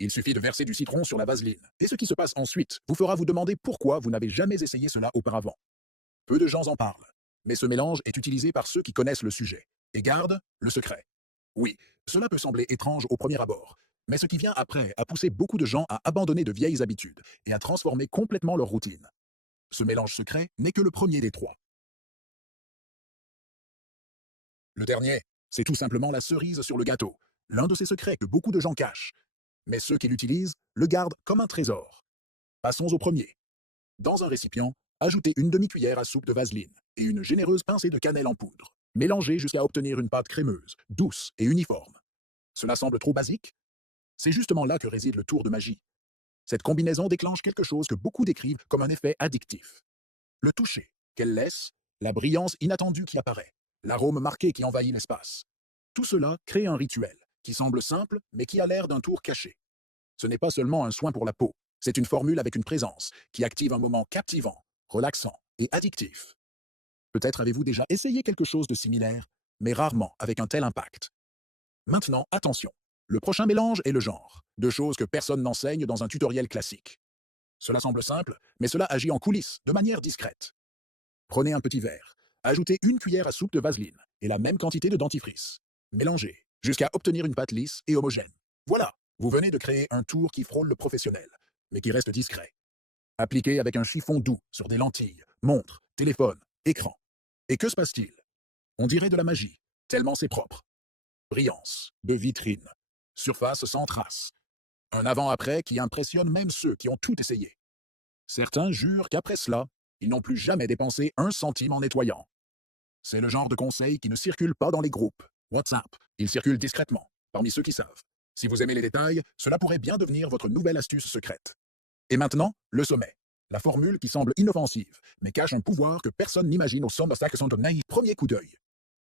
Il suffit de verser du citron sur la vaseline. Et ce qui se passe ensuite vous fera vous demander pourquoi vous n'avez jamais essayé cela auparavant. Peu de gens en parlent. Mais ce mélange est utilisé par ceux qui connaissent le sujet et gardent le secret. Oui, cela peut sembler étrange au premier abord, mais ce qui vient après a poussé beaucoup de gens à abandonner de vieilles habitudes et à transformer complètement leur routine. Ce mélange secret n'est que le premier des trois. Le dernier, c'est tout simplement la cerise sur le gâteau, l'un de ces secrets que beaucoup de gens cachent. Mais ceux qui l'utilisent le gardent comme un trésor. Passons au premier. Dans un récipient, ajoutez une demi-cuillère à soupe de vaseline et une généreuse pincée de cannelle en poudre. Mélangez jusqu'à obtenir une pâte crémeuse, douce et uniforme. Cela semble trop basique? C'est justement là que réside le tour de magie. Cette combinaison déclenche quelque chose que beaucoup décrivent comme un effet addictif. Le toucher qu'elle laisse, la brillance inattendue qui apparaît, l'arôme marqué qui envahit l'espace. Tout cela crée un rituel qui semble simple mais qui a l'air d'un tour caché. Ce n'est pas seulement un soin pour la peau, c'est une formule avec une présence qui active un moment captivant, relaxant et addictif. Peut-être avez-vous déjà essayé quelque chose de similaire, mais rarement avec un tel impact. Maintenant, attention. Le prochain mélange est le genre, deux choses que personne n'enseigne dans un tutoriel classique. Cela semble simple, mais cela agit en coulisses, de manière discrète. Prenez un petit verre, ajoutez une cuillère à soupe de vaseline et la même quantité de dentifrice. Mélangez jusqu'à obtenir une pâte lisse et homogène. Voilà, vous venez de créer un tour qui frôle le professionnel, mais qui reste discret. Appliqué avec un chiffon doux sur des lentilles, montres, téléphone, écran. Et que se passe-t-il? On dirait de la magie, tellement c'est propre. Brillance, de vitrine, surface sans trace. Un avant-après qui impressionne même ceux qui ont tout essayé. Certains jurent qu'après cela, ils n'ont plus jamais dépensé un centime en nettoyant. C'est le genre de conseil qui ne circule pas dans les groupes. WhatsApp, il circule discrètement, parmi ceux qui savent. Si vous aimez les détails, cela pourrait bien devenir votre nouvelle astuce secrète. Et maintenant, le sommet. La formule qui semble inoffensive, mais cache un pouvoir que personne n'imagine au son de sac son naïf premier coup d'œil.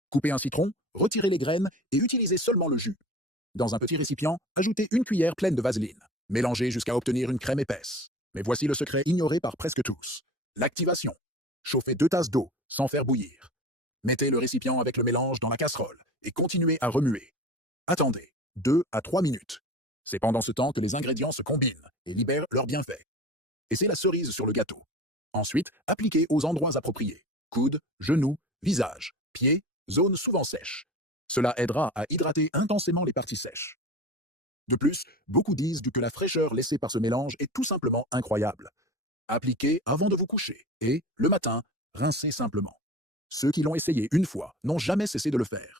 Coupez un citron, retirez les graines et utilisez seulement le jus. Dans un petit récipient, ajoutez une cuillère pleine de vaseline. Mélangez jusqu'à obtenir une crème épaisse. Mais voici le secret ignoré par presque tous. L'activation. Chauffez 2 tasses d'eau sans faire bouillir. Mettez le récipient avec le mélange dans la casserole et continuez à remuer. Attendez 2 à 3 minutes. C'est pendant ce temps que les ingrédients se combinent et libèrent leurs bienfaits. Et c'est la cerise sur le gâteau. Ensuite, appliquez aux endroits appropriés. Coudes, genoux, visage, pieds, zones souvent sèches. Cela aidera à hydrater intensément les parties sèches. De plus, beaucoup disent que la fraîcheur laissée par ce mélange est tout simplement incroyable. Appliquez avant de vous coucher et, le matin, rincez simplement. Ceux qui l'ont essayé une fois n'ont jamais cessé de le faire.